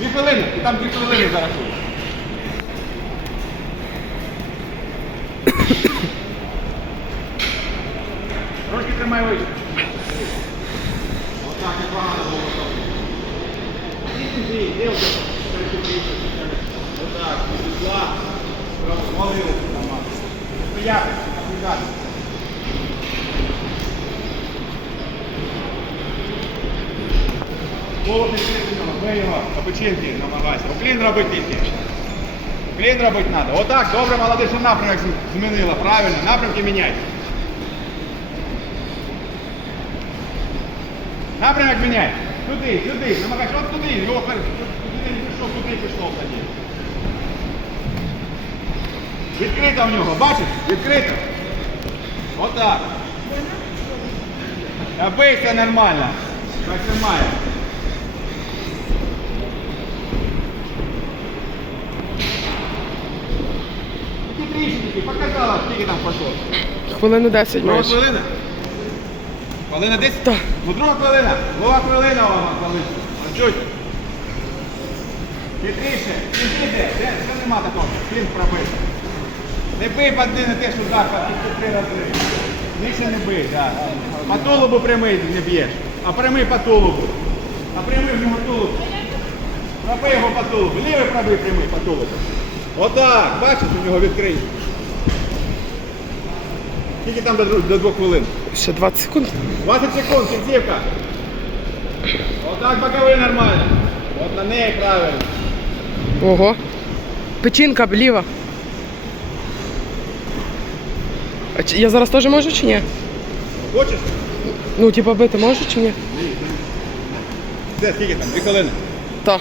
Дві хвилини, і там дві хвилини зарахують. Трошки тримай вище. Отак, і погано було. Отак, пішла. Молили там мати. Стояти, напрягати. Голову бий його, по печінки намагайся. Уклін робити тільки. Уклін робити треба. Отак, добре, молодець, що напрямок змінила. Правильно, напрямки міняй. Напрямок міняй. Туди, сюди, намагайся, от туди, його. Туди не пішов, туди пішов тоді. Відкрито в нього, бачиш? Відкрито. Отак. Бийся нормально. Так тримає. Тільки показала, скільки там пішло. Хвилину 10 Друга майже. хвилина? Хвилина десь? Так. Ну друга хвилина. Друга хвилина вам залишиться. А чуть. Хитріше. Іди, де? Що нема такого? Клін пробити. Не бий на те, що удар, тільки три рази. Більше не бий, так. По тулубу прямий не б'єш. А прямий по тулубу. А прямий в нього тулуб. Пробий його по тулубу. Лівий пробий прямий по тулубу. Отак. Бачиш, у нього відкрий. Скільки там до, до двох хвилин? Ще 20 секунд. 20 секунд, кінцівка. Отак боковий нормально. От на неї правильно. Ого. Печінка ліва. А чи- я зараз теж можу чи ні? Хочеш? Ну, типа бити можу чи ні? Де, скільки там? Дві хвилини. Так.